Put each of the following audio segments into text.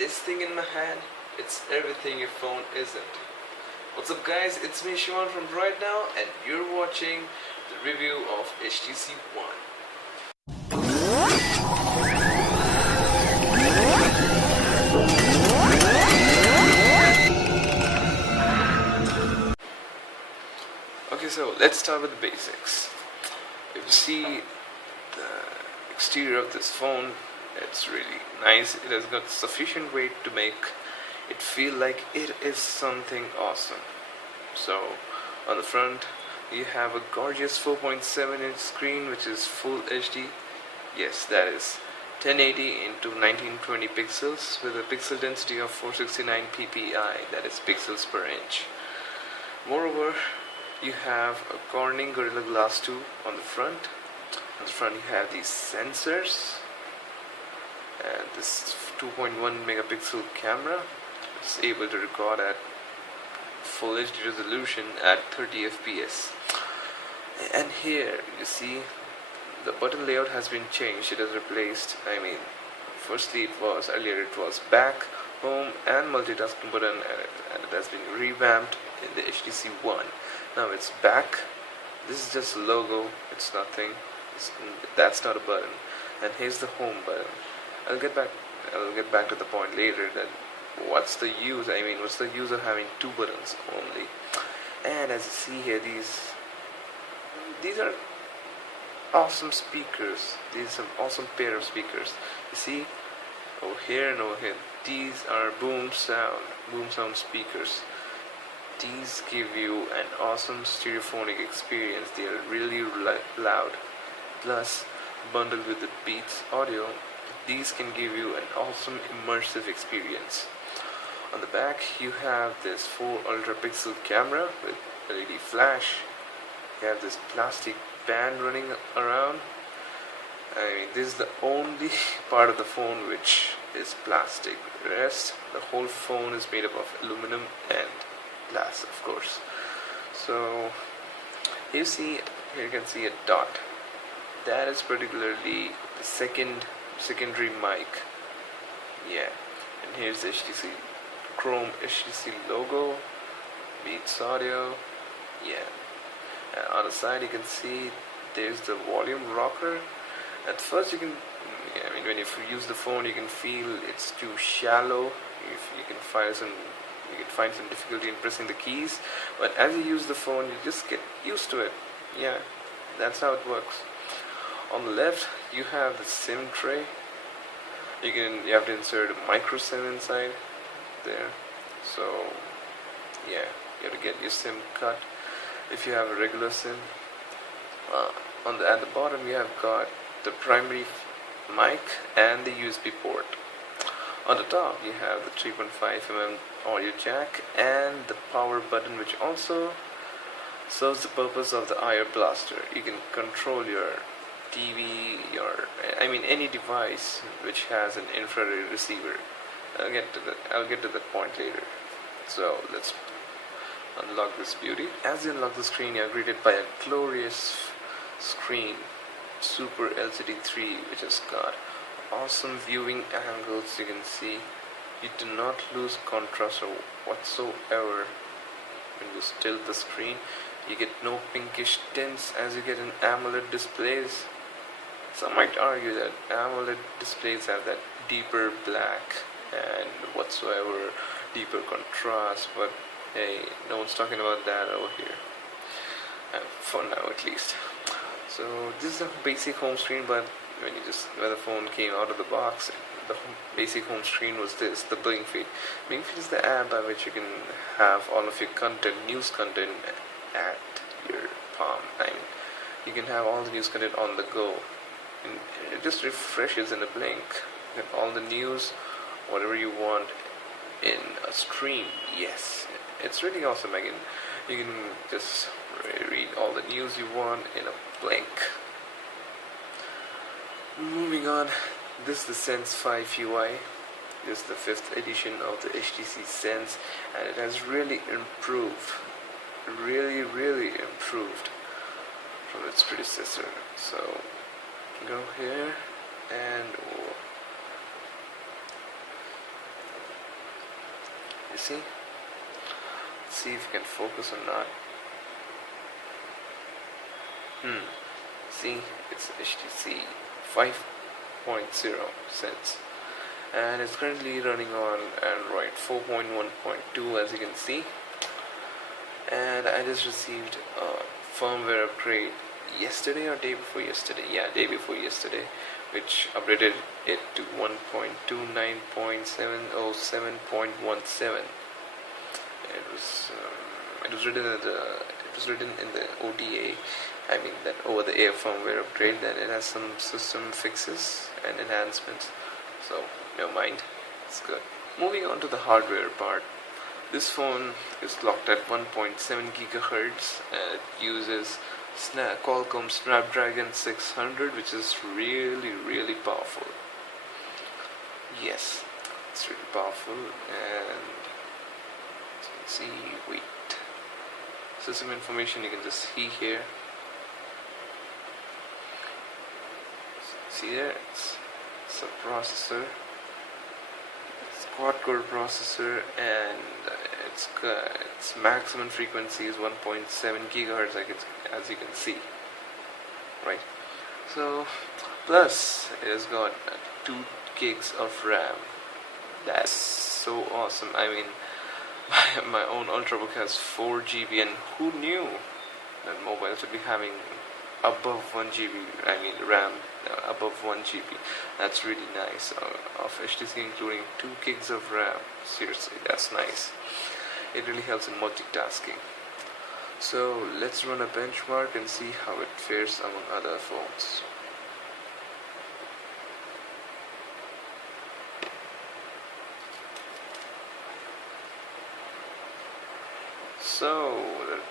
this thing in my hand, it's everything your phone isn't. What's up guys, it's me Shimon from Right Now and you're watching the review of HTC One. Okay, so let's start with the basics. If you see the exterior of this phone, it's really nice. It has got sufficient weight to make it feel like it is something awesome. So on the front you have a gorgeous 4.7-inch screen which is full HD. Yes, that is 1080 into 1920 pixels with a pixel density of 469 ppi, that is pixels per inch. Moreover, you have a Corning Gorilla Glass 2 on the front. On the front you have these sensors and this 2.1 megapixel camera is able to record at full HD resolution at 30 fps. And here you see the button layout has been changed. It has replaced, firstly earlier it was back, home and multitasking button, and it has been revamped in the HTC One. Now it's back. This is just a logo. It's nothing. That's not a button. And here's the home button. I'll get back to the point later that what's the use of having two buttons only. And as you see here, these are awesome speakers. These are some awesome pair of speakers. You see over here and over here, these are boom sound speakers. These give you an awesome stereophonic experience. They are really loud. Plus, bundled with the Beats audio, these can give you an awesome immersive experience. On the back, you have this 4 ultra pixel camera with LED flash. You have this plastic band running around. This is the only part of the phone which is plastic. The rest, the whole phone is made up of aluminum and glass, of course. So here you can see a dot. That is particularly the secondary mic. Yeah, and here's the HTC Chrome HTC logo, Beats audio. Yeah, and on the side you can see there's the volume rocker. At first when you use the phone you can feel it's too shallow. You can find some difficulty in pressing the keys, but as you use the phone you just get used to it. Yeah, that's how it works. On the left you have the SIM tray. You have to insert a micro SIM inside there. So yeah, you have to get your SIM cut if you have a regular SIM. At the bottom you have got the primary mic and the USB port. On the top you have the 3.5mm audio jack and the power button, which also serves the purpose of the IR blaster. You can control your TV, any device which has an infrared receiver. I'll get to that point later. So let's unlock this beauty. As you unlock the screen, you are greeted by a glorious screen, Super LCD 3, which has got awesome viewing angles. You can see you do not lose contrast or whatsoever when you tilt the screen. You get no pinkish tints as you get in AMOLED displays. Some might argue that AMOLED displays have that deeper black and whatsoever deeper contrast, but hey, no one's talking about that over here, for now at least. So this is a basic home screen, but when the phone came out of the box, the basic home screen was this, the Bling Feed. Bling Feed is the app by which you can have all of your news content at your palm. You can have all the news content on the go, and it just refreshes in a blink. You get all the news, whatever you want, in a stream. Yes, it's really awesome. You can just read all the news you want in a blink. Moving on, this is the Sense 5 UI. This is the 5th edition of the HTC Sense, and it has really improved. Really improved from its predecessor. So go here and You see? Let's see if you can focus or not. See, it's HTC 5.0 cents, and it's currently running on Android 4.1.2, as you can see. And I just received a firmware upgrade yesterday or day before yesterday. Yeah, day before yesterday, which updated it to 1.29.707.17. It was written in the OTA. I mean that over the air firmware upgrade, that it has some system fixes and enhancements. So never mind, it's good. Moving on to the hardware part. This phone is locked at 1.7 gigahertz and it uses Qualcomm Snapdragon 600, which is really powerful. Yes, it's really powerful. And let's see, wait. System information you can just see here. See there, it's a processor. It's a quad-core processor, and its maximum frequency is 1.7 gigahertz, as you can see. Right. So, plus it has got 2 gigs of RAM. That's so awesome. I mean, my own Ultrabook has 4 GB, and who knew that mobile should be having above 1 GB, RAM above 1 GB. That's really nice of HTC, including 2 gigs of RAM. Seriously, that's nice. It really helps in multitasking. So let's run a benchmark and see how it fares among other phones. So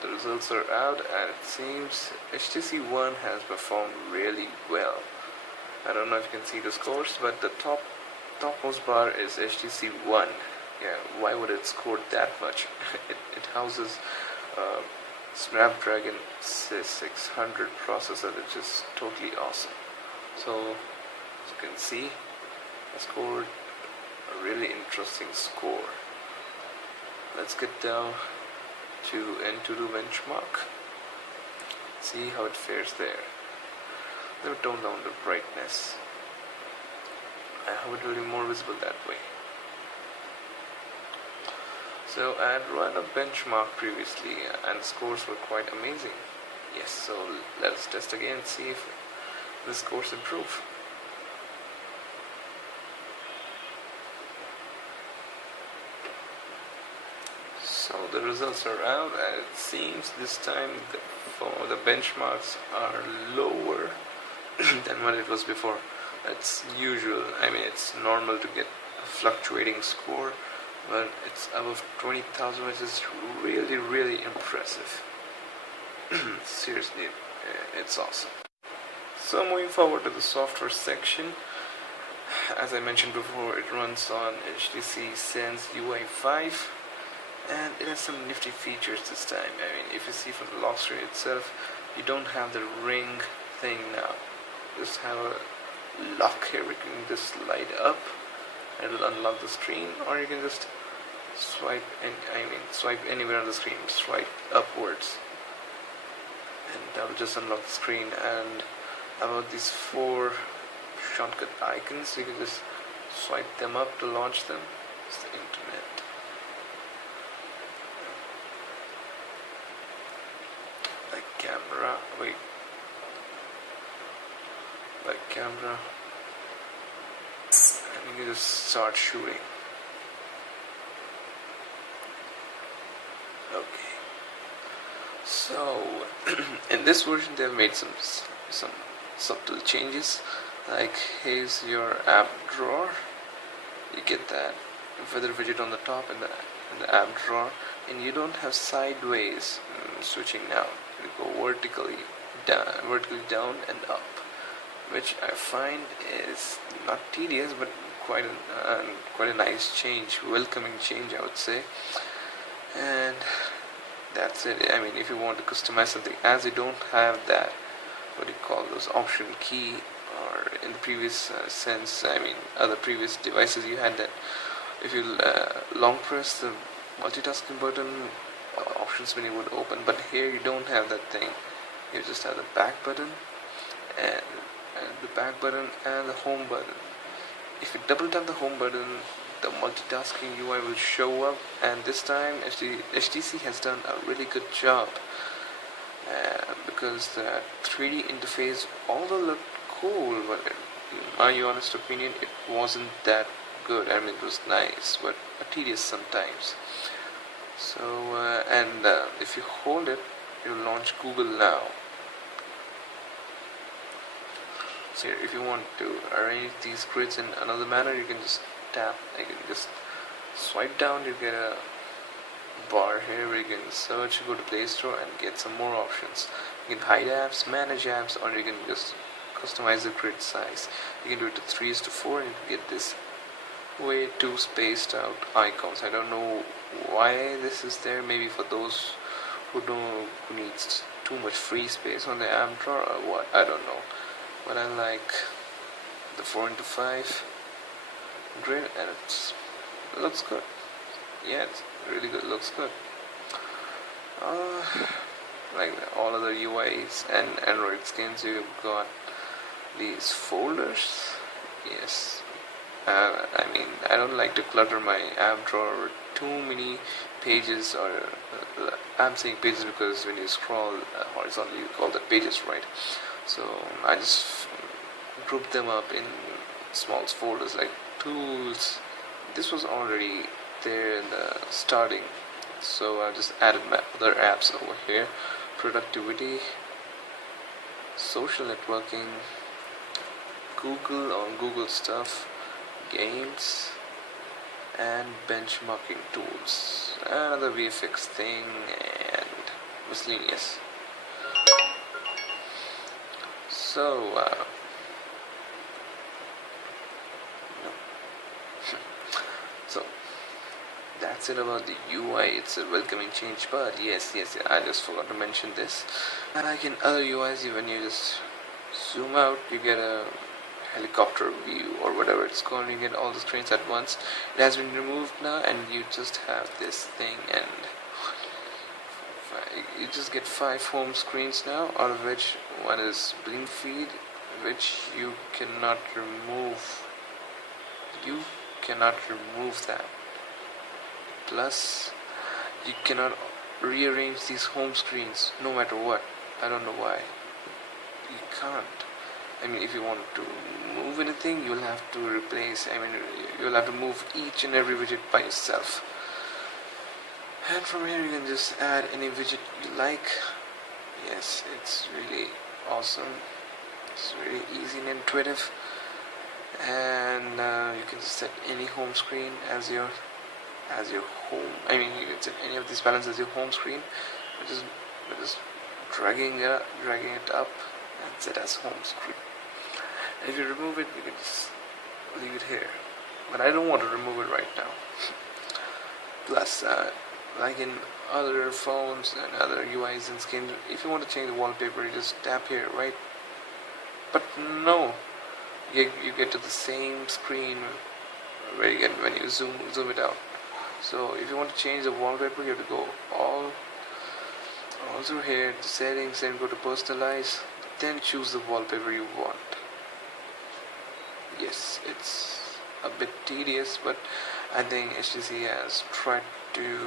the results are out, and it seems HTC One has performed really well. I don't know if you can see the scores, but the topmost bar is HTC One. Yeah, why would it score that much? it houses Snapdragon 600 processor, which is totally awesome. So as you can see, I scored a really interesting score. Let's get down to N2 benchmark. See how it fares there. Let me tone down the brightness. I hope it will be more visible that way. So I had run a benchmark previously and the scores were quite amazing. Yes, so let's test again and see if the scores improve. So the results are out, and it seems this time the benchmarks are lower than what it was before. It's usual. I mean, it's normal to get a fluctuating score, but it's above 20,000, which is really impressive. Seriously, it's awesome. So moving forward to the software section, as I mentioned before, it runs on HTC Sense UI 5. And it has some nifty features this time. I mean, if you see from the lock screen itself, you don't have the ring thing now. You just have a lock here. We can just slide up and it'll unlock the screen, or you can just swipe anywhere on the screen. Swipe upwards and that will just unlock the screen. And about these 4 shortcut icons, you can just swipe them up to launch them. It's the internet. Camera, camera, and you can just start shooting. Okay, so in this version they have made some subtle changes, like here's your app drawer. You get that feather widget on the top in the app drawer, and you don't have sideways switching now. You go vertically down and up, which I find is not tedious, but quite a nice change, welcoming change, I would say. And that's it. I mean, if you want to customize something, as you don't have that, what do you call those, option key, or in the previous other previous devices you had that if you long press the multitasking button, options menu would open, but here you don't have that thing. You just have the back button and, the back button and the home button. If you double tap the home button, the multitasking UI will show up, and this time HTC has done a really good job, because the 3D interface, although looked cool, but in my honest opinion, it wasn't that good. I mean, it was nice, but tedious sometimes. So, if you hold it, it will launch Google Now. So if you want to arrange these grids in another manner, you can just tap, you can just swipe down, you get a bar here where you can search, go to Play Store and get some more options. You can hide apps, manage apps, or you can just customize the grid size. You can do it to 3:4 and you can get this way too spaced out icons. I don't know why this is there, maybe for those who needs too much free space on the app drawer or what, I don't know. But I like the 4:5 grid, and it looks good. Yeah, it's really good, looks good. Like all other UIs and Android skins, you've got these folders. Yes, I mean, I don't like to clutter my app drawer with too many pages, or I'm saying pages because when you scroll horizontally, you call that pages, right? So I just group them up in small folders like tools. This was already there in the starting, so I just added my other apps over here: productivity, social networking, Google on Google stuff, games, and benchmarking tools, another VFX thing, and miscellaneous. So so that's it about the UI. It's a welcoming change, but yes, I just forgot to mention this. Like in other UIs, when you just zoom out, you get a helicopter view or whatever it's called. You get all the screens at once. It has been removed now, and you just have this thing, and you just get 5 home screens now, out of which one is blink feed, which you cannot remove. You cannot remove that. Plus, you cannot rearrange these home screens no matter what. I don't know why. You can't. I mean, if you want to move anything, you'll have to replace, you'll have to move each and every widget by yourself. And from here you can just add any widget you like. Yes, it's really awesome. It's really easy and intuitive. And you can just set any home screen as your home. You can set any of these panels as your home screen. We're just dragging it up and set as home screen. And if you remove it, you can just leave it here. But I don't want to remove it right now. Plus, like in other phones and other UIs and skins, if you want to change the wallpaper, you just tap here, right? But no, you get to the same screen where you get when you zoom it out. So if you want to change the wallpaper, you have to go all through here to settings and go to personalize, then choose the wallpaper you want. Yes, it's a bit tedious, but I think HTC has tried to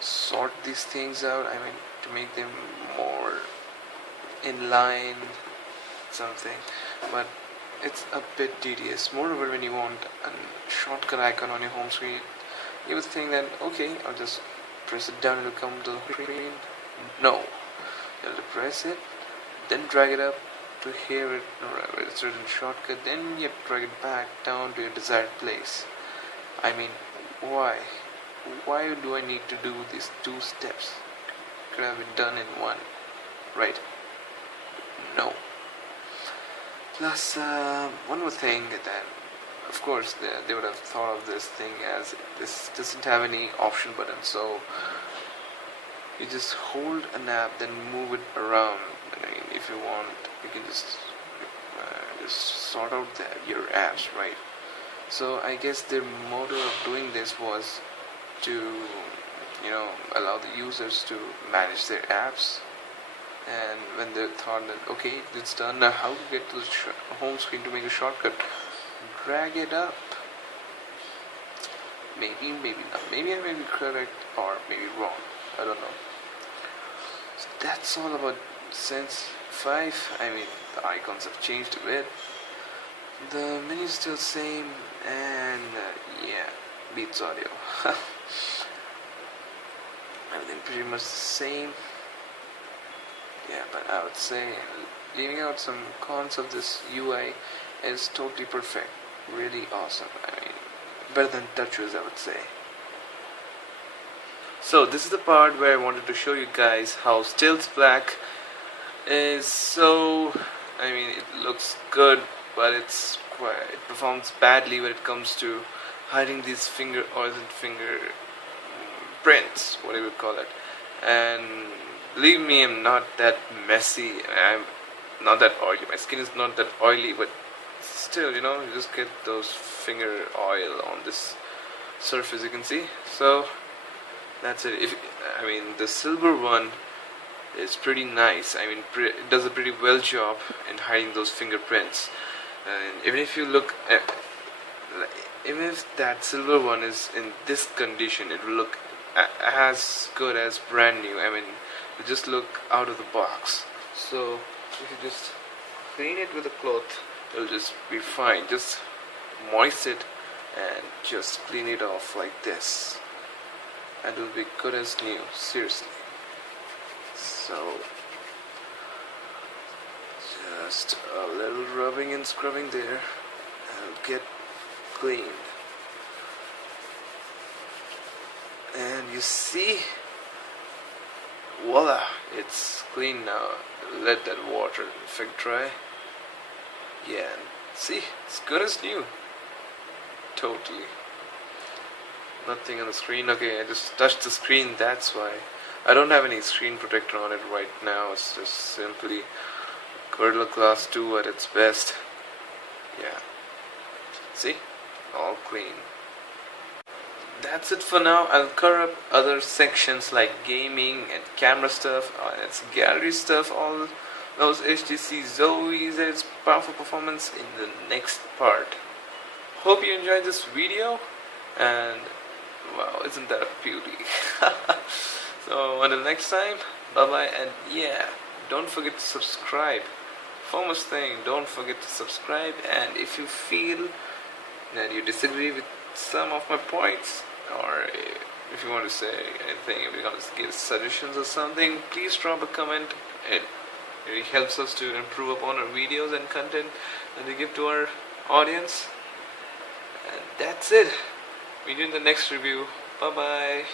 sort these things out. To make them more in line, something, but it's a bit tedious. Moreover, when you want a shortcut icon on your home screen, you would think that, okay, I'll just press it down, it'll come to the screen. No, you have to press it, then drag it up to here with a certain shortcut, then you have to drag it back down to your desired place. Why? Why do I need to do these 2 steps? Could have been done in one, right? No. Plus, one more thing that, of course, they would have thought of this thing as this doesn't have any option button, so you just hold an app, then move it around. If you want, you can just sort out your apps, right? So I guess their motto of doing this was to, allow the users to manage their apps. And when they thought that okay, it's done, now how to get to the home screen to make a shortcut? Drag it up. Maybe not. Maybe I may be correct or maybe wrong. I don't know. So that's all about Sense 5. I mean, the icons have changed a bit. The menu is still same, and yeah, Beats Audio. Everything pretty much the same. Yeah, but I would say leaving out some cons of this UI is totally perfect. Really awesome. I mean, better than TouchWiz, I would say. So this is the part where I wanted to show you guys how Stills Black is so, I mean, it looks good, but it performs badly when it comes to hiding these finger prints, whatever you call it. And believe me, I'm not that messy, I'm not that oily, my skin is not that oily, but still, you just get those finger oil on this surface, you can see. So that's it. The silver one is pretty nice. I mean, it does a pretty well job in hiding those fingerprints. And even if you look at, even if that silver one is in this condition, it will look as good as brand new. I mean, it just look out of the box. So if you just clean it with a cloth, it'll just be fine. Just moist it and just clean it off like this, and it'll be good as new, seriously. So just a little rubbing and scrubbing there, and it'll get cleaned. And you see, voila, it's clean now. Let that water effect dry. Yeah, and see, it's good as new. Totally. Nothing on the screen. Okay, I just touched the screen, that's why. I don't have any screen protector on it right now. It's just simply Gorilla Glass 2 at its best. Yeah. See? All clean. That's it for now. I'll cover up other sections like gaming and camera stuff, its gallery stuff, all those HTC Zoes and its powerful performance in the next part. Hope you enjoyed this video, and wow, isn't that a beauty? So until next time, bye bye, and yeah, don't forget to subscribe. Foremost thing, don't forget to subscribe. And if you feel that you disagree with some of my points, or if you want to say anything, if you want to give suggestions or something, please drop a comment. It really helps us to improve upon our videos and content that we give to our audience. And that's it. Meet you in the next review. Bye bye.